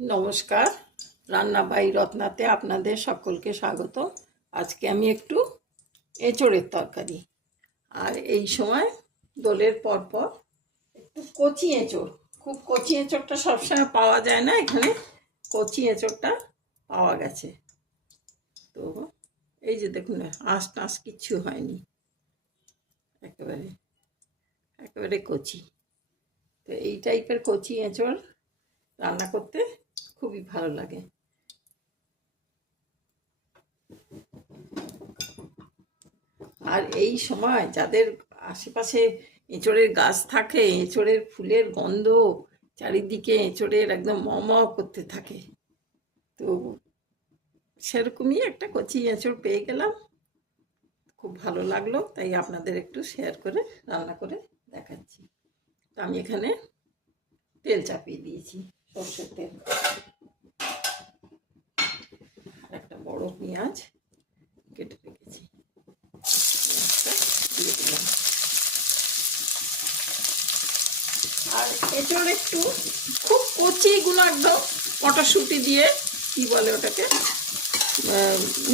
নমস্কার, রান্না বাই রত্নাতে আপনাদের সকলকে স্বাগত। আজকে আমি একটু এঁচোড়ের তরকারি, আর এই সময় দোলের পরপর একটু কচি এঁচোড়, খুব কচি এঁচোড়টা সবসময় পাওয়া যায় না, এখানে কচি এঁচোড়টা পাওয়া গেছে। তো এই যে দেখুন, আঁশ টাঁশ কিচ্ছু হয়নি, একেবারে একেবারে কচি। তো এই টাইপের কচি এঁচোড় রান্না করতে খুবই ভালো লাগে। আর এই সময় যাদের আশেপাশে এঁচোড়ের গাছ থাকে, এঁচোড়ের ফুলের গন্ধ চারিদিকে এঁচোড়ের একদম ম করতে থাকে। তো সেরকমই একটা কচি এঁচোড় পেয়ে গেলাম, খুব ভালো লাগলো, তাই আপনাদের একটু শেয়ার করে রান্না করে দেখাচ্ছি। তো আমি এখানে তেল চাপিয়ে দিয়েছি, সরষের তেল। আর একটা বড় পেঁয়াজ কেটে রেখেছি, পেঁয়াজটা দিয়ে দিলাম। আর এঁচোড় একটু খুব কচিগুলো একদম মটরশুঁটি দিয়ে, কি বলে ওটাকে,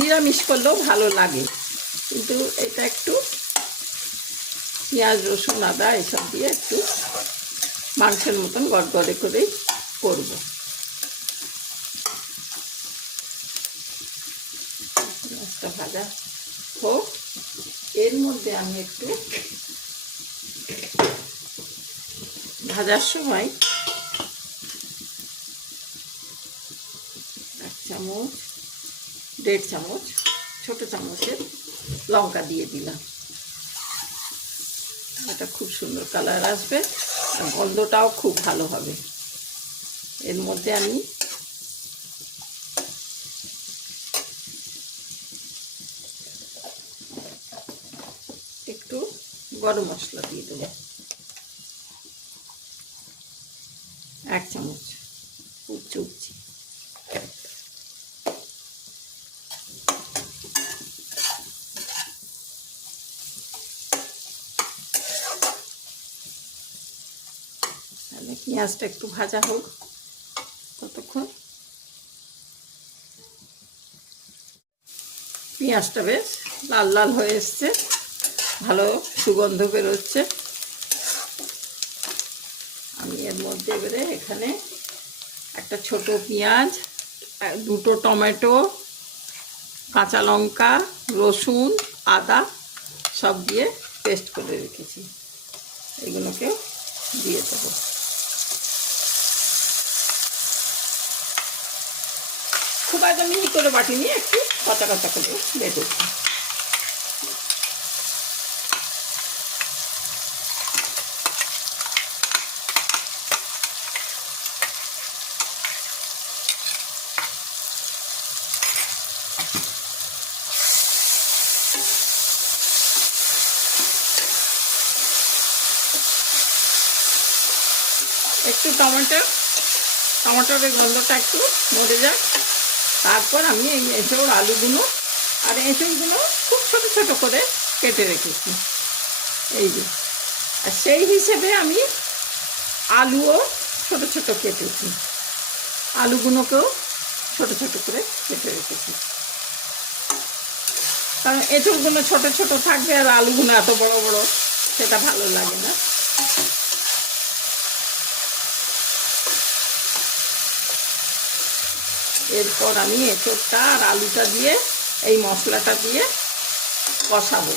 নিরামিষ করলেও ভালো লাগে, কিন্তু এটা একটু পেঁয়াজ রসুন আদা এসব দিয়ে একটু মাংসের মতন গড়গড়ে করেই করব। পেঁয়াজটা ভাজা হোক, এর মধ্যে আমি একটু ভাজার সময় 1 চামচ 1.5 চামচ ছোট চামচের লঙ্কা দিয়ে দিলাম। এটা খুব সুন্দর কালার আসবে, আর গন্ধটাও খুব ভালো হবে। এর মধ্যে আমি একটু গরম মশলা দিয়ে দেবো, 1 চামচ উপচি। পেঁয়াজটা একটু ভাজা হোক ততক্ষণ। পেঁয়াজটা বেশ লাল লাল হয়ে এসছে, ভালো সুগন্ধ বেরোচ্ছে। আমি এর মধ্যে এবারে এখানে একটা ছোট পেঁয়াজ, 2টো টমেটো, কাঁচা লঙ্কা, রসুন, আদা সব দিয়ে পেস্ট করে রেখেছি, এগুলোকে দিয়ে দেবো। খুব একদম মিহি করে বাটিনি, একটু কাঁচা কাঁচা করে বেটেছি। একটু টমেটোর গন্ধটা একটু মরে যাক, তারপর আমি এই এঁচোড় আলুগুলো আর এঁচোড়গুলো খুব ছোট ছোট করে কেটে রেখেছি, এই যে। আর সেই হিসেবে আমি আলুও ছোট ছোট কেটেছি, আলুগুলোকেও ছোট ছোট করে কেটে রেখেছি, কারণ এঁচোড়গুলো ছোট ছোট থাকবে আর আলুগুলো এত বড় বড়, সেটা ভালো লাগে না। এরপর আমি এঁচোড়টা আর আলুটা দিয়ে এই মশলাটা দিয়ে কষাবো।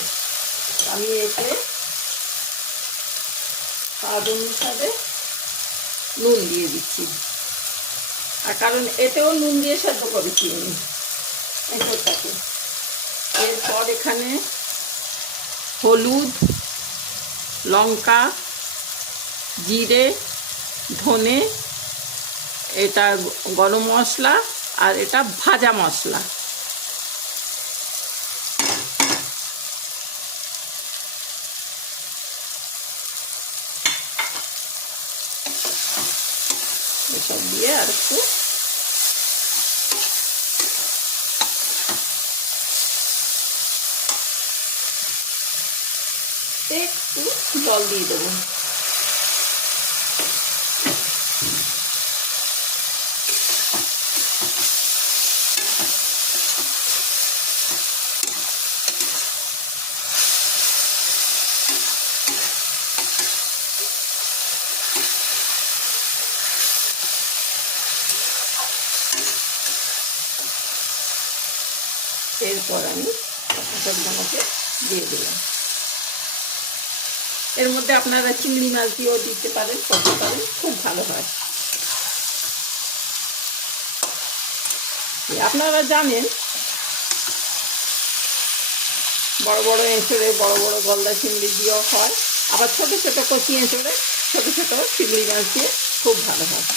আমি এতে স্বাদ অনুসারে নুন দিয়ে দিচ্ছি, আর কারণ এতেও নুন দিয়ে সেদ্ধ করেছি আমি এঁচোড়টাকে। এরপর এখানে হলুদ, লঙ্কা, জিরে, ধনে, এটা গরম মশলা, আর এটা ভাজা মশলা, এসব দিয়ে আর একটু জল দিয়ে দেবো। এরপর আমি এঁচড়গুলোকে দিয়ে দিলাম। এর মধ্যে আপনারা চিংড়ি মাছ দিয়েও দিতে পারেন, করতে পারেন, খুব ভালো হয়। আপনারা জানেন বড় বড় এঁচড়ে বড় বড় গলদা চিংড়ি দিয়েও হয়, আবার ছোট ছোট কচি এঁচড়ে ছোট ছোট চিংড়ি মাছ দিয়ে খুব ভালো হয়।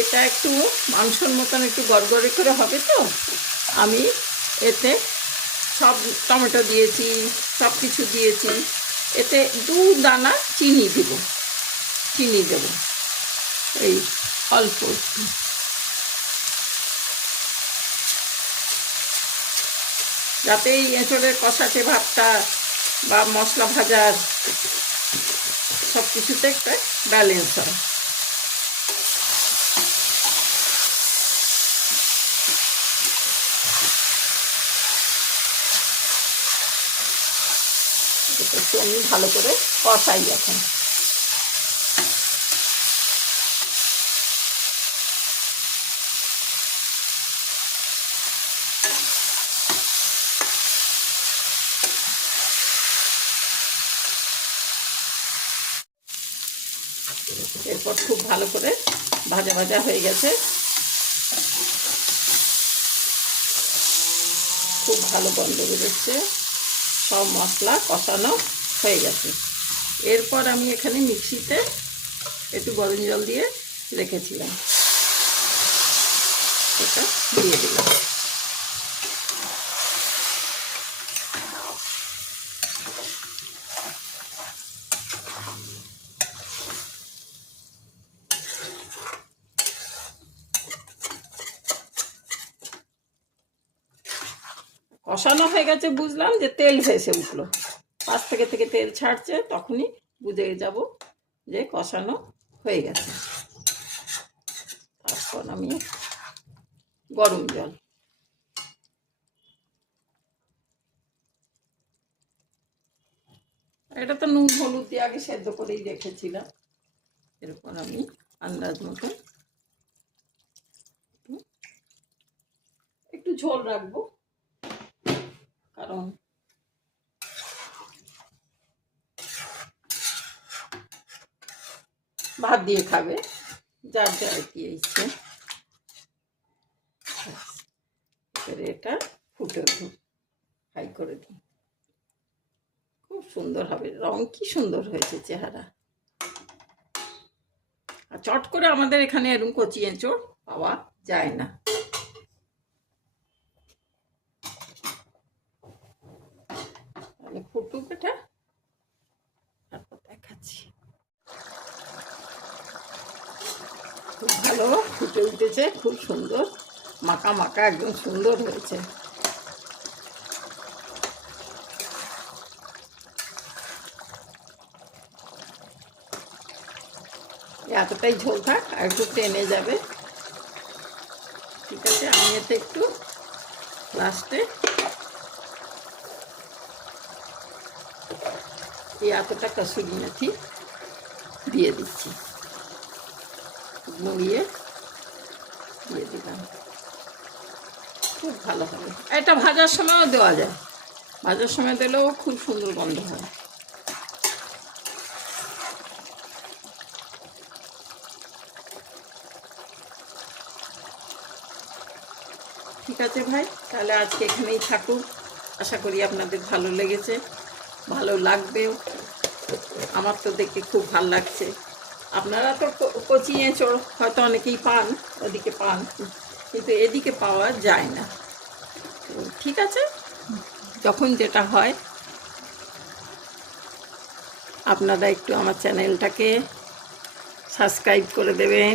এটা একটু মাংসর মতন একটু গড়গড়ে করে হবে, তো আমি এতে সব টমেটো দিয়েছি, সব কিছু দিয়েছি, এতে 2 দানা চিনি দেব, চিনি দেব এই অল্প একটু, যাতে এই এঁচড়ের কষাটে ভাবটা বা মশলা ভাজার সব কিছুতে একটা ব্যালেন্স হয়। একটু আমি ভালো করে কষাই এখন। এরপর খুব ভালো করে ভাজা ভাজা হয়ে গেছে, খুব ভালো গন্ধ বেরোচ্ছে, সব মশলা কষানো হয়ে গেছে। এরপর আমি এখানে মিক্সিতে একটু গরম জল দিয়ে রেখেছিলাম, এটা দিয়ে দিলাম। কষানো হয়ে গেছে, বুঝলাম যে তেল ভেসে উঠলো, পাশ থেকে তেল ছাড়ছে, তখনই বুঝে যাব যে কষানো হয়ে গেছে। তারপর আমি গরম জল, এটা তো নুন হলুদ দিয়ে আগে সেদ্ধ করেই রেখেছিলাম। এরপর আমি আন্দাজ মতো একটু ঝোল রাখবো, কারণ ভাত দিয়ে খাবে, যার যার কি ইচ্ছে। এটা ফুটে উঠুক, ফ্রাই করে দিই, খুব সুন্দর হবে, রং কি সুন্দর হয়েছে, চেহারা। আর চট করে আমাদের এখানে এরকম কচি এঁচড় পাওয়া যায় না। তাহলে ফুটুক এটা, তারপর দেখাচ্ছি। খুব ভালো ফুটে উঠেছে, খুব সুন্দর মাখা মাখা, একদম সুন্দর হয়েছে। এতটাই ঝোল থাক, আর একটু টেনে যাবে। ঠিক আছে, আমি এতে একটু লাস্টে এতটা কসুরি মেথি দিয়ে দিচ্ছি, মুড়িয়ে দিয়ে দিলাম, খুব ভালো হবে। এটা ভাজার সময়ও দেওয়া যায়, ভাজার সময় দিলেও খুব সুন্দর গন্ধ হয়। ঠিক আছে ভাই, তাহলে আজকে এখানেই থাকুক। আশা করি আপনাদের ভালো লেগেছে, ভালো লাগবেও। আমার তো দেখে খুব ভালো লাগছে। আপনারা তো কচি এঁচড় হয়তো অনেকেই পান, ওদিকে পান, কিন্তু এদিকে পাওয়া যায় না। ঠিক আছে, যখন যেটা হয় আপনারা একটু আমার চ্যানেলটাকে সাবস্ক্রাইব করে দেবেন,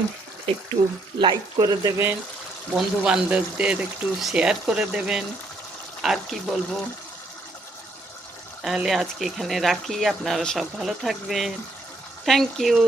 একটু লাইক করে দেবেন, বন্ধু বান্ধবদের একটু শেয়ার করে দেবেন। আর কি বলবো, তাহলে আজকে এখানে রাখি। আপনারা সব ভালো থাকবেন। Thank you.